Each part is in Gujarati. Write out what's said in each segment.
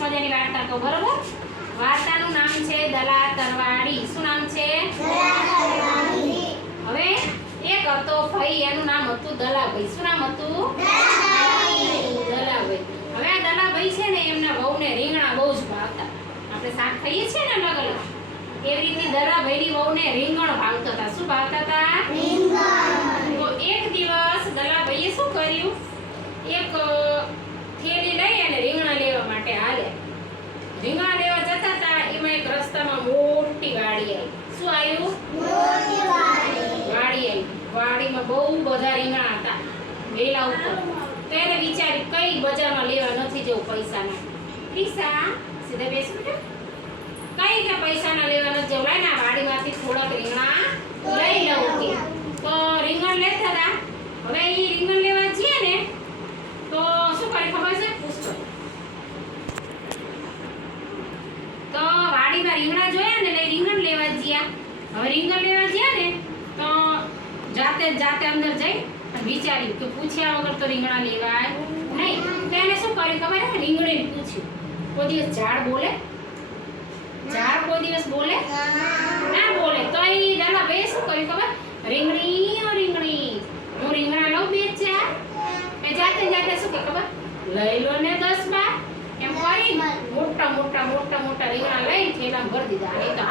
મજાની વાર્તા તો બરોબર? વાર્તાનું નામ છે દલા તરવાડી શું નામ છે? હવે એક હતો ભાઈ એનું નામ હતું દલાભાઈ. શું નામ હતું? દલાભાઈ. હવે આ દલાભાઈ છે ને એમના વહુને રીંગણા બહુ જ ભાવતા. આપણે શાક ખાઈએ છીએ ને અલગ અલગ. એવી રીતે દલાભાઈની વહુને રીંગણ ભાવતા હતા. શું ભાવતા હતા? તો એક દિવસ દલાભાઈએ શું કર્યું? એક અ, થેલી લઈ અને રીંગણા લેવા માટે હાલ્યા રીંગણા લેવા જતા હતા એમાં એક રસ્તામાં બહુ બધા રીંગણા હતા વેલા ઉપર. તો એને વિચાર્યું કઈ બજારમાં લેવા નથી જવું પૈસા? સીધા બેસ કઈ કે પૈસાના લેવા નથી જવું? લાય ને વાડીમાંથી થોડાક રીંગણા લઈ લઉં કે તો રીંગણ લેતા હતા હવે ઈ રીંગણ લેવા જઈએ ને તો શું કરે ખબર છે પૂછો તો વાડીમાં રીંગણા જોયા ને એટલે રીંગણ લેવા ગયા હવે રીંગણ લેવા ગયા ને, તો જાતે જાતે અંદર જઈ અને વિચાર્યું કે પૂછ્યા વગર તો રીંગણા લેવાય નહીં. તો એને શું કર્યું ખબર હે? રીંગણીને પૂછ્યું. કોઈ દિવસ ઝાડ બોલે? ઝાડ કોઈ દિવસ બોલે? ના બોલે. તો એ દાદા બે શું કર્યું ખબર રીંગણી ઓ રીંગણી હું રીંગણા લઉં બે ચાર એ જાતે જાતે શું કે ખબર લઈ લો ને દસ બાર એમ કરી મોટા મોટા મોટા મોટા રીંગણા લઈ થેલામાં ભરી દીધા અને એ તો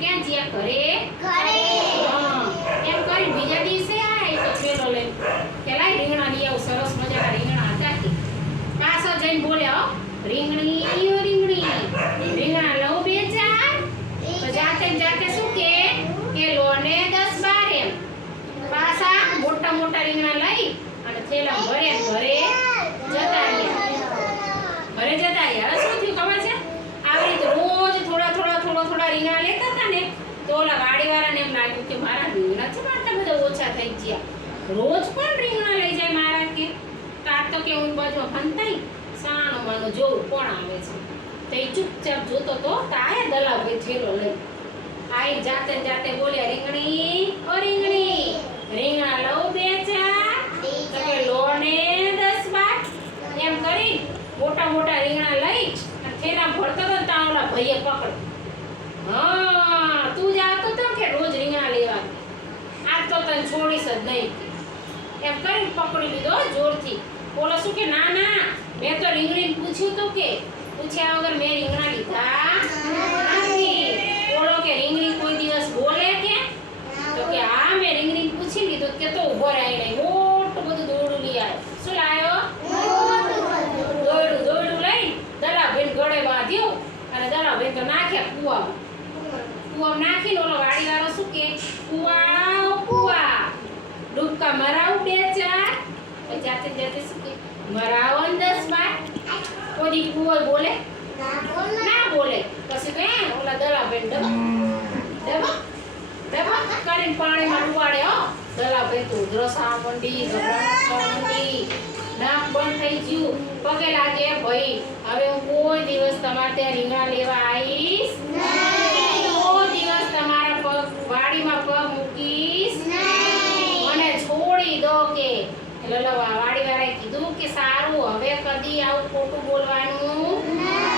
ક્યાં જ્યાં ઘરે? હા, એમ કરી બીજા દિવસે આ તો થેલો લઈ પેલા રીંગણા લઈ આવું સરસ મજાના રીંગણા હતા તે પાછો જઈને બોલ્યા રીંગણી ઓ રીંગણી. રીંગણા લઉં બે ચાર. તો જાતે જાતે શું કે? કે દસ બાર એમ. પાછા મોટા મોટા રીંગણા લઈ અને થેલા ભરે ને ઘરે જતા રહ્યા ઘરે જતા રહ્યા હવે શું થયું ખબર છે આવી રીતે રોજ થોડા થોડા થોડા થોડા રીંગણા લેતા હતા ને તો ઓલા વાડીવાળાને એમ લાગ્યું કે મારા રીંગણા છે આટલા બધા ઓછા થઈ ગયા. રોજ પણ રીંગણા લઈ જાય મારા કે? તો તો કે હું બાજુ ફંતાઈ. સાણો માનો જોઉં કોણ આવે છે? તો એ ચૂપચાપ જોતો તો તાએ દલાભાઈ થેલો લઈ. આઈ જાતે જાતે બોલ્યા રીંગણી ઓ રીંગણી રીંગણા લઉં બે ચાર તમે લોને લો ને દસ બાર. એમ કરી મોટા મોટા રીંગણા લઈ થેલા ભરતો તો તાવલા ભાઈએ પકડ હા, તું જ આવતો તો કે રોજ રીંગણા લેવા આજ તો તને છોડીશ જ નહીં. એમ કરીને પકડી લીધો જોરથી. બોલો શું કે, ના ના, મેં તો રીંગણી પૂછ્યું તો કે, પૂછ્યા વગર મેં રીંગણા લીધા નથી. બોલો કે, રીંગણી કોઈ દિવસ બોલે કે? તો કે, હા, મેં રીંગણી પૂછી લીધું કે તો ઊભો રહી નહીં. મોટું બધું દોડું લઈ આવ્યો. શું લાયો દોડું દોડું લઈ દલાભાઈ ગળે બાંધ્યું અને દલાભાઈ તો નાખ્યા કૂવામાં. કૂવામાં નાખીને ઓલો વાડીવાળો શું કે? કુવા કુવા. ડૂબકા મરાવ બે ચાર. જાતે જાતે શું કે? મરાવ દસ બાર. કોઈ કૂવો બોલે? ના બોલે. પછી કે ઓલા દલાભાઈ ડબા ડબા ડબા કરીને પાણીમાં ડુબાડે હો. દલા તો તું આ મંડી, ગભરાટ મંડી. નાક બંધ થઈ ગયું. પગે લાગે, ભાઈ. હવે હું કોઈ દિવસ તમારે ત્યાં રીંગણા લેવા આવીશ કોઈ દિવસ તમારા પગ વાડીમાં પગ મૂકીશ. મને છોડી દો કે. એટલે વાડીવાળાએ કીધું કે સારું હવે કદી આવું ખોટું બોલવાનું.